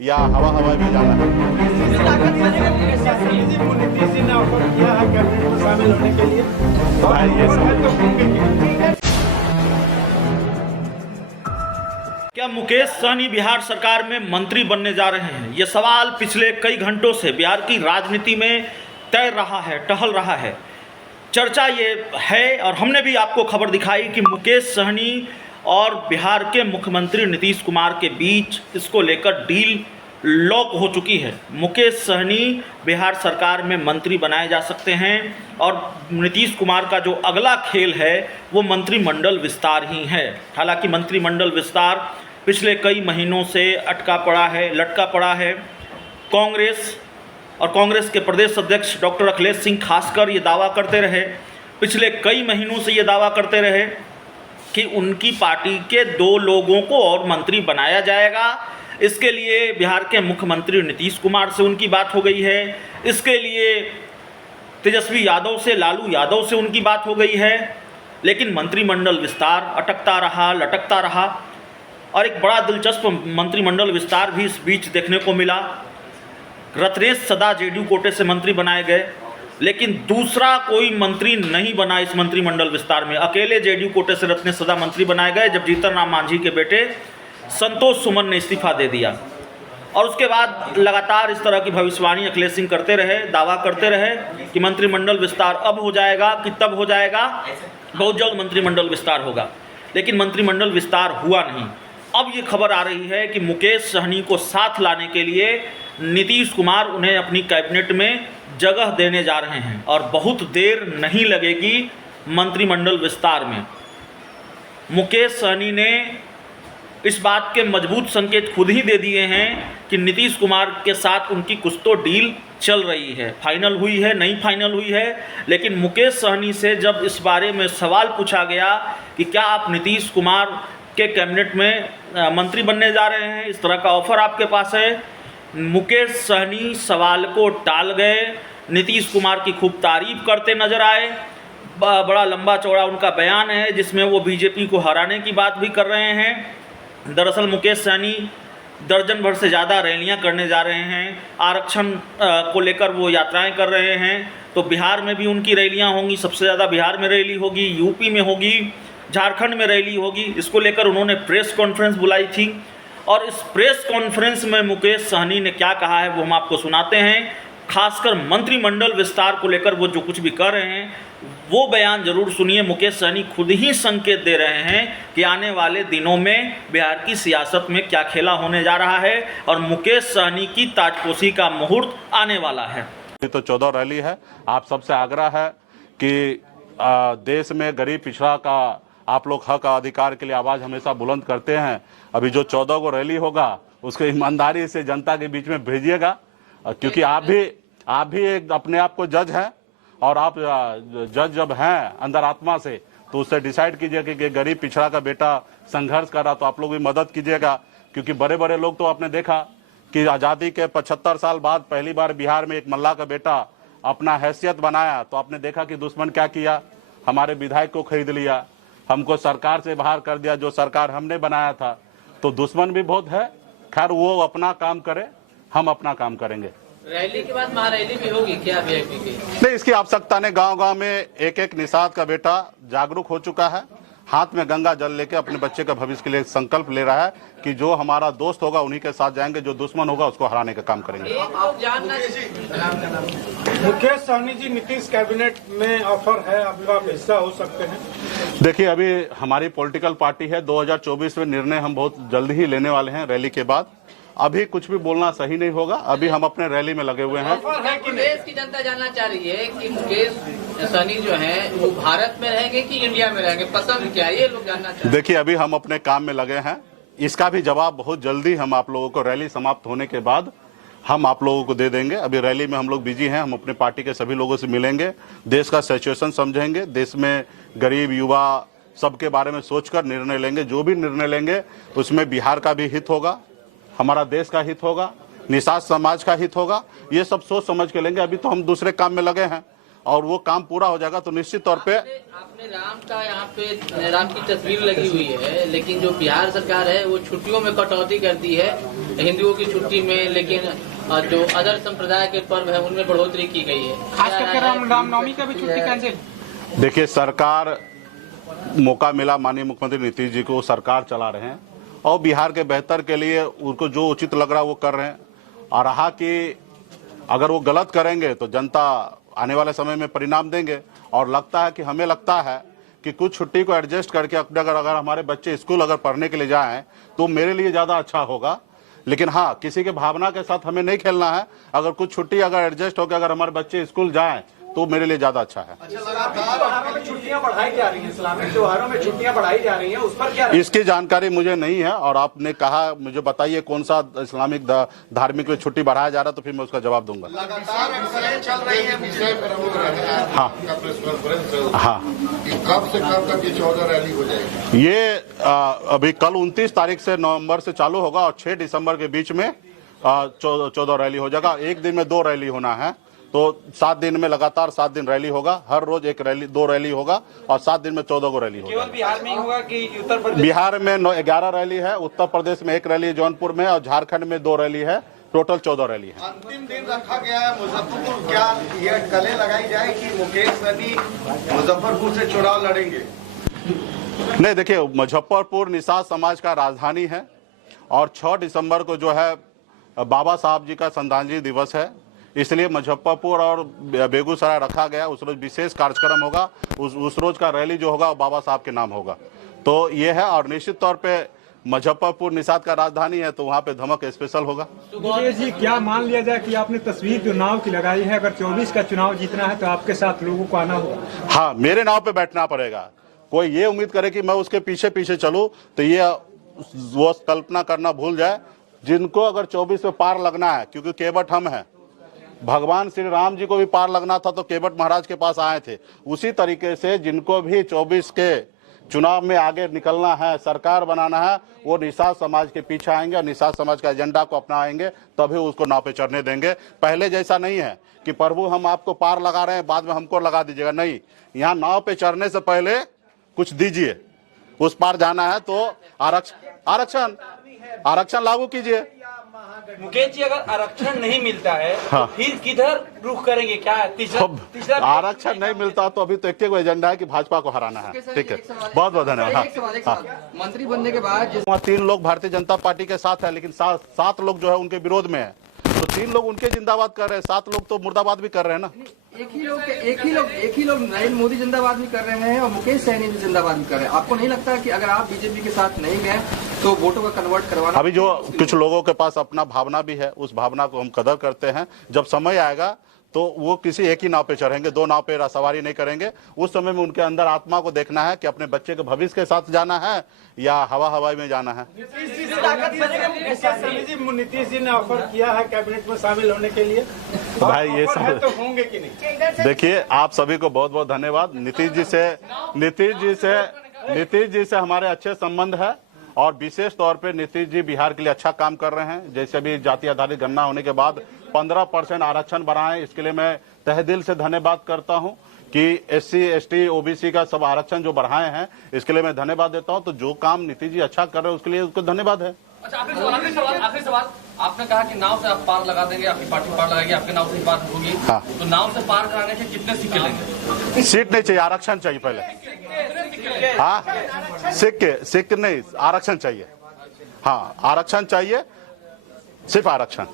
या हवा में जाना है। नीतीश जी ने ऑफर किया है कैबिनेट में शामिल होने के लिए। क्या मुकेश सहनी बिहार सरकार में मंत्री बनने जा रहे हैं? ये सवाल पिछले कई घंटों से बिहार की राजनीति में तैर रहा है, टहल रहा है। चर्चा ये है और हमने भी आपको खबर दिखाई कि मुकेश सहनी और बिहार के मुख्यमंत्री नीतीश कुमार के बीच इसको लेकर डील लॉक हो चुकी है। मुकेश सहनी बिहार सरकार में मंत्री बनाए जा सकते हैं और नीतीश कुमार का जो अगला खेल है वो मंत्रिमंडल विस्तार ही है। हालांकि मंत्रिमंडल विस्तार पिछले कई महीनों से अटका पड़ा है, लटका पड़ा है। कांग्रेस और कांग्रेस के प्रदेश अध्यक्ष डॉक्टर अखिलेश सिंह खासकर ये दावा करते रहे, पिछले कई महीनों से ये दावा करते रहे कि उनकी पार्टी के 2 लोगों को और मंत्री बनाया जाएगा। इसके लिए बिहार के मुख्यमंत्री नीतीश कुमार से उनकी बात हो गई है, इसके लिए तेजस्वी यादव से, लालू यादव से उनकी बात हो गई है, लेकिन मंत्रिमंडल विस्तार अटकता रहा, लटकता रहा। और एक बड़ा दिलचस्प मंत्रिमंडल विस्तार भी इस बीच देखने को मिला। रत्नेश सदा जेडीयू कोटे से मंत्री बनाए गए, लेकिन दूसरा कोई मंत्री नहीं बना इस मंत्रिमंडल विस्तार में। अकेले जेडीयू कोटे से रत्नेश सदा मंत्री बनाए गए जब जीतन राम मांझी के बेटे संतोष सुमन ने इस्तीफा दे दिया। और उसके बाद लगातार इस तरह की भविष्यवाणी अखिलेश सिंह करते रहे, दावा करते रहे कि मंत्रिमंडल विस्तार अब हो जाएगा कि तब हो जाएगा, बहुत जल्द मंत्रिमंडल विस्तार होगा, लेकिन मंत्रिमंडल विस्तार हुआ नहीं। अब ये खबर आ रही है कि मुकेश सहनी को साथ लाने के लिए नीतीश कुमार उन्हें अपनी कैबिनेट में जगह देने जा रहे हैं और बहुत देर नहीं लगेगी मंत्रिमंडल विस्तार में। मुकेश सहनी ने इस बात के मजबूत संकेत खुद ही दे दिए हैं कि नीतीश कुमार के साथ उनकी कुछ तो डील चल रही है, फाइनल हुई है, नहीं फाइनल हुई है। लेकिन मुकेश सहनी से जब इस बारे में सवाल पूछा गया कि क्या आप नीतीश कुमार के कैबिनेट में मंत्री बनने जा रहे हैं, इस तरह का ऑफर आपके पास है, मुकेश सहनी सवाल को टाल गए। नीतीश कुमार की खूब तारीफ करते नजर आए। बड़ा लंबा चौड़ा उनका बयान है जिसमें वो बीजेपी को हराने की बात भी कर रहे हैं। दरअसल मुकेश सहनी दर्जन भर से ज़्यादा रैलियां करने जा रहे हैं, आरक्षण को लेकर वो यात्राएं कर रहे हैं। तो बिहार में भी उनकी रैलियां होंगी, सबसे ज़्यादा बिहार में रैली होगी, यूपी में होगी, झारखंड में रैली होगी। इसको लेकर उन्होंने प्रेस कॉन्फ्रेंस बुलाई थी और इस प्रेस कॉन्फ्रेंस में मुकेश सहनी ने क्या कहा है वो हम आपको सुनाते हैं। खासकर मंत्रिमंडल विस्तार को लेकर वो जो कुछ भी कर रहे हैं वो बयान जरूर सुनिए। मुकेश सहनी खुद ही संकेत दे रहे हैं कि आने वाले दिनों में बिहार की सियासत में क्या खेला होने जा रहा है और मुकेश सहनी की ताजपोशी का मुहूर्त आने वाला है। तो 14 रैली है। आप सबसे आग्रह है कि देश में गरीब पिछड़ा का आप लोग हक अधिकार के लिए आवाज़ हमेशा बुलंद करते हैं। अभी जो 14 को रैली होगा उसको ईमानदारी से जनता के बीच में भेजिएगा, क्योंकि आप भी एक अपने आप को जज हैं और आप जज जब हैं अंदर आत्मा से तो उससे डिसाइड कीजिए कि गरीब पिछड़ा का बेटा संघर्ष कर रहा तो आप लोग भी मदद कीजिएगा। क्योंकि बड़े बड़े लोग तो आपने देखा कि आज़ादी के 75 साल बाद पहली बार बिहार में एक मल्ला का बेटा अपना हैसियत बनाया तो आपने देखा कि दुश्मन क्या किया, हमारे विधायक को खरीद लिया, हमको सरकार से बाहर कर दिया जो सरकार हमने बनाया था। तो दुश्मन भी बहुत है। खैर वो अपना काम करे, हम अपना काम करेंगे। रैली के बाद महारैली भी होगी क्या वीआईपी की? नहीं, इसकी आवश्यकता नहीं। गांव-गांव में एक निषाद का बेटा जागरूक हो चुका है, हाथ में गंगा जल लेके अपने बच्चे का भविष्य के लिए संकल्प ले रहा है कि जो हमारा दोस्त होगा उन्हीं के साथ जाएंगे, जो दुश्मन होगा उसको हराने का काम करेंगे। मुकेश सहनी जी, नीतीश कैबिनेट में ऑफर है, आपका हिस्सा हो सकते हैं? देखिए, अभी हमारी पॉलिटिकल पार्टी है, 2024 में निर्णय हम बहुत जल्द ही लेने वाले हैं रैली के बाद। अभी कुछ भी बोलना सही नहीं होगा। अभी हम अपने रैली में लगे हुए हैं। देश की जनता जानना चाह रही है कि मुकेश सहनी जो है वो भारत में रहेंगे कि इंडिया में रहेंगे, पसंद क्या है ये लोग जानना चाहते हैं। देखिए, अभी हम अपने काम में लगे हैं, इसका भी जवाब बहुत जल्दी हम आप लोगों को रैली समाप्त होने के बाद हम आप लोगों को दे देंगे। अभी रैली में हम लोग बिजी हैं, हम अपने पार्टी के सभी लोगों से मिलेंगे, देश का सिचुएशन समझेंगे, देश में गरीब युवा सबके बारे में सोचकर निर्णय लेंगे। जो भी निर्णय लेंगे उसमें बिहार का भी हित होगा, हमारा देश का हित होगा, निषाद समाज का हित होगा। ये सब सोच समझ के लेंगे। अभी तो हम दूसरे काम में लगे हैं, और वो काम पूरा हो जाएगा तो निश्चित तौर पे आपने राम का यहाँ पे राम की तस्वीर लगी हुई है, लेकिन जो बिहार सरकार है वो छुट्टियों में कटौती करती है, हिंदुओं की छुट्टी में, लेकिन जो अदर संप्रदाय के पर्व है उनमें बढ़ोतरी की गई है। खास करके रामनवमी का भी छुट्टी कैंसिल। देखिए, सरकार मौका मिला माननीय मुख्यमंत्री नीतीश जी को, सरकार चला रहे हैं और बिहार के बेहतर के लिए उनको जो उचित लग रहा है वो कर रहे हैं। और रहा कि अगर वो गलत करेंगे तो जनता आने वाले समय में परिणाम देंगे। और लगता है कि हमें लगता है कि कुछ छुट्टी को एडजस्ट करके अपने अगर हमारे बच्चे स्कूल अगर पढ़ने के लिए जाएं तो मेरे लिए ज़्यादा अच्छा होगा। लेकिन हाँ, किसी के भावना के साथ हमें नहीं खेलना है। अगर कुछ छुट्टी अगर एडजस्ट होकर अगर हमारे बच्चे स्कूल जाएं तो मेरे लिए ज्यादा अच्छा है। त्योहारों में छुट्टियां बढ़ाई जा रही हैं, इस्लामिक त्योहारों में छुट्टियां बढ़ाई जा रही हैं, उस पर क्या? इसकी जानकारी मुझे नहीं है और आपने कहा मुझे बताइए कौन सा इस्लामिक धार्मिक में छुट्टी बढ़ाया जा रहा है तो फिर मैं उसका जवाब दूंगा। लगातार चल रही है। हाँ हाँ, कब से कब तक ये 14 रैली हो जाएगी? ये अभी कल 29 तारीख से नवंबर से चालू होगा और 6 दिसंबर के बीच में 14 रैली हो जाएगा। एक दिन में 2 रैली होना है तो 7 दिन में लगातार 7 दिन रैली होगा। हर रोज 2 रैली होगा और 7 दिन में 14 रैली होगा। केवल बिहार में ही होगा कि उत्तर प्रदेश? बिहार में 11 रैली है, उत्तर प्रदेश में 1 रैली, जौनपुर में, और झारखंड में 2 रैली है। टोटल 14 रैली है। अंतिम दिन रखा गया है मुजफ्फरपुर। क्या यह गले लगाई जाए कि मुकेश सहनी मुजफ्फरपुर से चुनाव लड़ेंगे? नहीं, देखिए, मुजफ्फरपुर निषाद समाज का राजधानी है और 6 दिसंबर को जो है बाबा साहब जी का श्रद्धांजलि दिवस है, इसलिए मुजफ्फरपुर और बेगूसराय रखा गया। उस रोज विशेष कार्यक्रम होगा। उस रोज का रैली जो होगा वो बाबा साहब के नाम होगा। तो ये है और निश्चित तौर पे मुजफ्फरपुर निषाद का राजधानी है तो वहाँ पे धमक स्पेशल होगा। जी, क्या मान लिया जाए कि आपने तस्वीर जो नाव की लगाई है, अगर 24 का चुनाव जीतना है तो आपके साथ लोगों को आना होगा? हाँ, मेरे नाव पे बैठना पड़ेगा। कोई ये उम्मीद करे कि मैं उसके पीछे पीछे चलूँ तो ये वो कल्पना करना भूल जाए। जिनको अगर 24 में पार लगना है, क्योंकि केवट हम हैं, भगवान श्री राम जी को भी पार लगना था तो केवट महाराज के पास आए थे। उसी तरीके से जिनको भी 24 के चुनाव में आगे निकलना है, सरकार बनाना है, वो निषाद समाज के पीछे आएंगे और निषाद समाज का एजेंडा को अपनाएंगे, तभी उसको नाव पे चढ़ने देंगे। पहले जैसा नहीं है कि प्रभु हम आपको पार लगा रहे हैं बाद में हमको लगा दीजिएगा। नहीं, यहाँ नाव पे चढ़ने से पहले कुछ दीजिए। उस पार जाना है तो आरक्षण लागू कीजिए। मुकेश जी, अगर आरक्षण नहीं मिलता है हाँ। तो फिर किधर रुख करेंगे? क्या है तीसरा आरक्षण नहीं मिलता तो अभी तो एक एजेंडा है कि भाजपा को हराना है। ठीक है, बहुत बहुत धन्यवाद। हाँ, मंत्री बनने के बाद वहाँ 3 लोग भारतीय जनता पार्टी के साथ है, लेकिन 7 लोग जो है उनके विरोध में है। तो 3 लोग उनके जिंदाबाद कर रहे हैं, 7 लोग तो मुर्दाबाद भी कर रहे हैं ना। एक ही लोग नरेंद्र मोदी जिंदाबाद भी कर रहे हैं और मुकेश सहनी भी जिंदाबाद भी कर रहे हैं। आपको नहीं लगता कि अगर आप बीजेपी के साथ नहीं गए तो वोटों का कन्वर्ट करवाना? अभी जो कुछ लोगों के पास अपना भावना भी है, उस भावना को हम कदर करते हैं। जब समय आएगा तो वो किसी एक ही नाव पे चढ़ेंगे, 2 नाव पे सवारी नहीं करेंगे। उस समय में उनके अंदर आत्मा को देखना है कि अपने बच्चे के भविष्य के साथ जाना है या हवाई में जाना है। नीतीश जी ने ऑफर किया है कैबिनेट में शामिल होने के लिए। भाई ये सब तो होंगे कि नहीं? देखिए, आप सभी को बहुत बहुत धन्यवाद। नीतीश जी से हमारे अच्छे संबंध है और विशेष तौर पे नीतीश जी बिहार के लिए अच्छा काम कर रहे हैं। जैसे भी जाति आधारित गणना होने के बाद 15% आरक्षण बढ़ाएं, इसके लिए मैं तहे दिल से धन्यवाद करता हूं कि SC, ST, OBC का सब आरक्षण जो बढ़ाए हैं इसके लिए मैं धन्यवाद देता हूं। तो जो काम नीतीश जी अच्छा कर रहे हैं उसके लिए उसको धन्यवाद है। अच्छा, आखिरी सवाल। आपने कहा कि नाव से आप पार लगा देंगे, आपकी पार्टी पार लगाएगी, आपकी नाव से पार होगी। हाँ। तो नाव से पार कराने के कितने सिक्के लेंगे? सीट नहीं चाहिए, आरक्षण चाहिए पहले। हाँ, सिक्के नहीं, आरक्षण चाहिए। हाँ, आरक्षण चाहिए, सिर्फ आरक्षण।